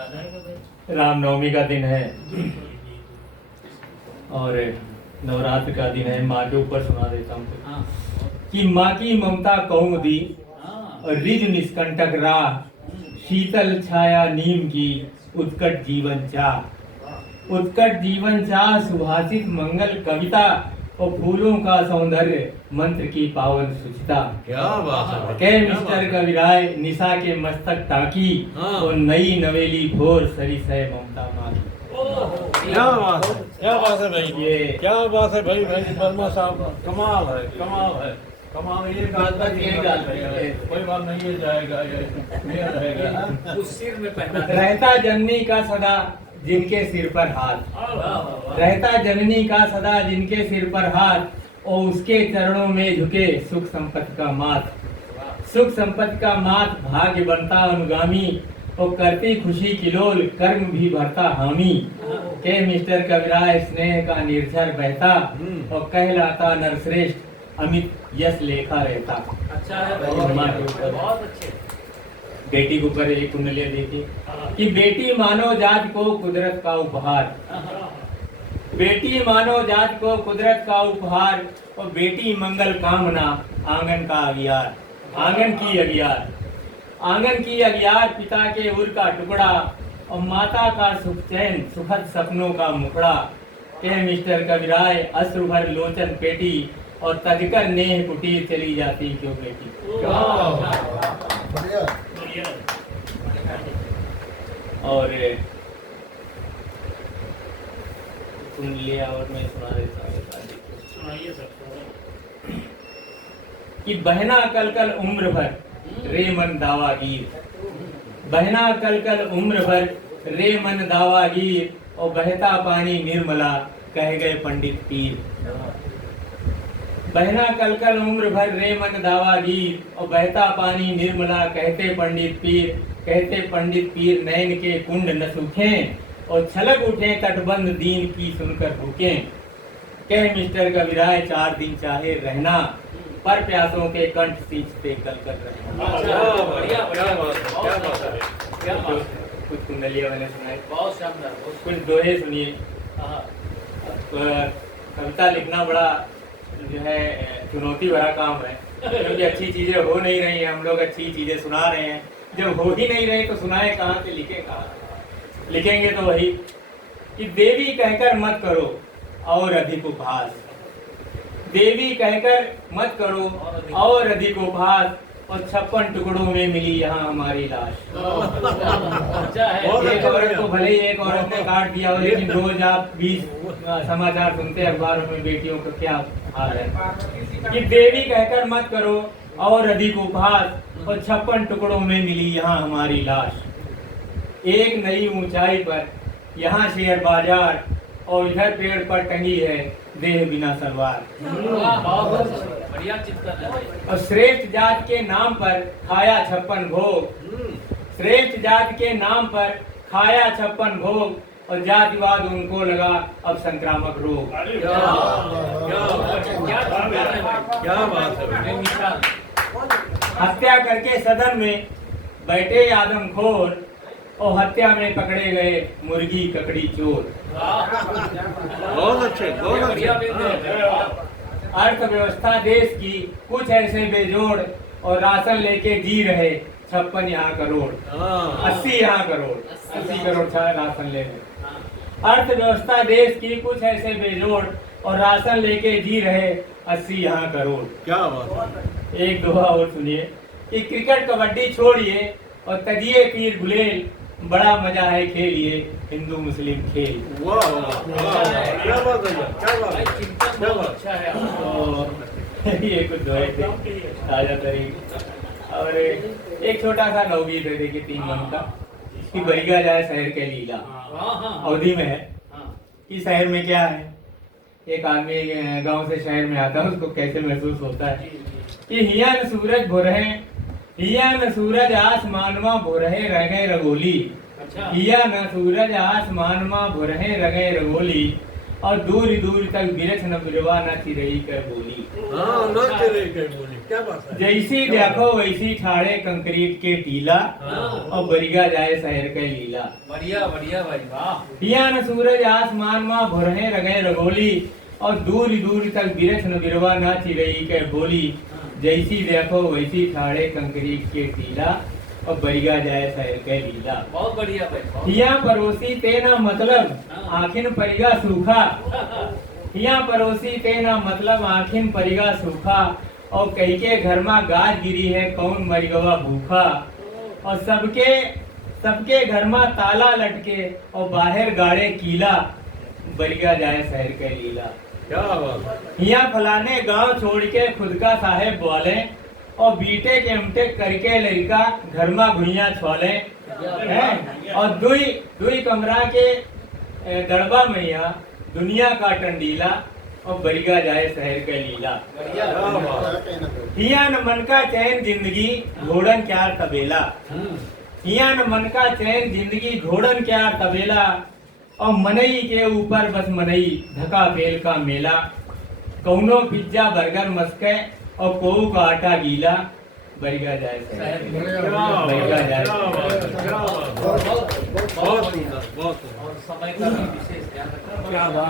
रामनवमी का दिन है और नवरात्र का दिन है। माँ के ऊपर सुना देता हूँ कि माँ की ममता कौमुदी और रिज निष्कंटक राह, शीतल छाया नीम की उत्कट जीवन चाह, उत्कट जीवन चाह, सुभाषित मंगल कविता और फूलों का सौंदर्य, मंत्र की पावन सुचिता। क्या बात है। के मिस्टर कविराय निशा के मस्तक ताकी और नई नवेली भोर सरिसय ममता माँ की। क्या बात है, क्या बात है भाई, ये क्या बात है भाई। भाई वर्मा साहब कमाल है, कमाल है, कमाल। ये बात कोई बात नहीं, ये जाएगा, ये रहेगा। उस सिर में पहना रहता जननी का सदा जिनके सिर पर हाथ, रहता जननी का सदा जिनके सिर पर हाथ और उसके चरणों में झुके सुख संपत्ति का माथ, सुख संपत्ति का माथ, भाग्य बनता अनुगामी और करती खुशी किलोल, कर्म भी भरता हामी। के मिस्टर कविराय स्नेह का निर्झर बहता और कहलाता नरश्रेष्ठ, अमित यश लेखा रहता। अच्छा है भाई, और माँ के ऊपर बहुत अच्छे। बेटी के ऊपर एक कुंडली देखिए कि बेटी मानव जात को कुदरत का उपहार, बेटी मानव जात को कुदरत का उपहार और बेटी मंगल कामना, आंगन का अगियार, आंगन की अगियार, आंगन की अगियार, पिता के उर का टुकड़ा और माता का सुख चैन, सुखद सपनों का मुखड़ा। के मिस्टर कविराय अश्रु भर लोचन पेटी और तजकर नेह कुटीर चली जाती क्यों बेटी। और सुन लिया और मैं सुना देता हूँ सुनाइए सर। कि बहना कल कल उम्र भर रे मन दावागीर, बहना कल कल उम्र भर रे मन दावागीर और बहता पानी निर्मला कह गए पंडित पीर। बहना कल कल उम्र भर रे मन दावागीर और बहता पानी निर्मला कहते पंडित पीर, कहते पंडित पीर नयन के कुंड न सूखें और छलक उठे तटबंध दीन की सुनकर भूखे। कह मिस्टर कविराय 4 दिन चाहे रहना पर प्यासों के कंठ सींचते कल कर रहना। बढ़िया बढ़िया, क्या बात है, क्या बात है। कुछ कुंडलियां मैंने सुनाई, बहुत शानदार, बहुत कुछ दोहे सुनिए। हाँ, कविता लिखना बड़ा जो है चुनौती भरा काम है, क्योंकि अच्छी चीजें हो नहीं रही हैं। हम लोग अच्छी चीजें सुना रहे हैं, जब हो ही नहीं रहे तो सुनाए कहाँ से, लिखे कहाँ। लिखेंगे तो वही कि देवी कहकर मत करो और अधिक उपहास, देवी कहकर मत करो और अधिक उपहास और 56 टुकड़ों में मिली यहाँ हमारी लाश। अच्छा है। एक औरत को भले ही एक औरत ने काट दिया हो, लेकिन रोज आप 20 समाचार सुनते हैं अखबारों में, बेटियों का क्या हाल है। कि देवी कहकर मत करो और अधिक उपहास और 56 टुकड़ों में मिली यहाँ हमारी लाश। एक नई ऊंचाई पर यहाँ शेयर बाजार और इधर पेड़ पर टंगी है देह बिना सलवार। बहुत बढ़िया चिंतन है भाई। और श्रेष्ठ जात के नाम पर खाया 56 भोग, श्रेष्ठ जात के नाम पर खाया 56 भोग और जातिवाद उनको लगा अब संक्रामक रोग। क्या बात है भाई। मिसाल हत्या करके सदन में बैठे आदमखोर और हत्या में पकड़े गए मुर्गी ककड़ी चोर। बहुत अच्छे, बहुत बढ़िया अच्छे। बिंदु है। अर्थव्यवस्था देश की कुछ ऐसे बेजोड़ और राशन लेके जी रहे 56 यहाँ करोड़, 80 यहाँ करोड़, 80 करोड़ राशन ले रहे। अर्थव्यवस्था देश की कुछ ऐसे बेजोड़ और राशन लेके जी रहे 80 यहाँ करोड़। क्या बात है। एक दोहा और सुनिए कि क्रिकेट कबड्डी छोड़िए और तजिए पीर गुलेल, बड़ा मजा है खेलिए हिंदू मुस्लिम खेल। वाह वाह, क्या बात है, क्या बात भाई है। चिंतन बहुत अच्छा है आपका। तो ये कुछ दोहे थे ताजा तरीन। और एक छोटा सा नवगीत है, देखिए 3 मन का, कि बरिया जाए शहर के लीला। हाँ हाँ अवधि में है हाँ। कि शहर में क्या है, एक आदमी गांव से शहर में आता है, उसको कैसे महसूस होता है कि हिया न सूरज भोरहे, हिया न सूरज आसमानमा भोरहे रह गए रगोली, अच्छा। हिया न सूरज आसमानमा भोरहे रह गए रगोली और दूर दूर तक बिरछ न बिरवा न चिरई कर बोली। हाँ ना चले गए बोली, क्या बात है। जैसी देखो वैसी ठाड़े कंक्रीट के टीला और बरिगा जाए शहर के लीला। बढ़िया बढ़िया भाई वाह। पिया न सूरज आसमान में भुरहे रगे रगोली और दूर दूर तक बिरछ न बिरवा न चिरई के बोली। जैसी देखो वैसी ठाड़े कंक्रीट के टीला और बरिगा जाए शहर के लीला। बहुत बढ़िया भाई बहुत। हिया परोसी तेना मतलब आखिन परिगा सूखा। हिया परोसी तेना मतलब आखिन परिगा सूखा और कई के घर में गाज गिरी है कौन मरिगवा भूखा। और सबके घर में ताला लटके और बाहर गाड़े कीला बरिगा जाए शहर के लीला। क्या बात है। हिया फलाने गांव छोड़ के खुद का साहेब बोले और बीटे के एमटे करके लड़का घर में भुइया छोले हैं। और दुई कमरा के दड़बा मैया दुनिया का टंडीला और बरिगा जाए शहर के लीला। बढ़िया क्या बात है। हिया न मन का चैन जिंदगी घोड़न क्या तबेला। हिया न मन का चैन जिंदगी घोड़न क्या तबेला और मनई के ऊपर बस मनई धका बेल का मेला। कौनो पिज्जा बर्गर मस्के और कोऊ का आटा गीला बरिगा जाए शहर के लीला। क्या बात बरिगा है, जाए क्या बात है, क्या बात है। बहुत बहुत सुंदर, बहुत सुंदर। और समय का भी विशेष ध्यान रखना। क्या बात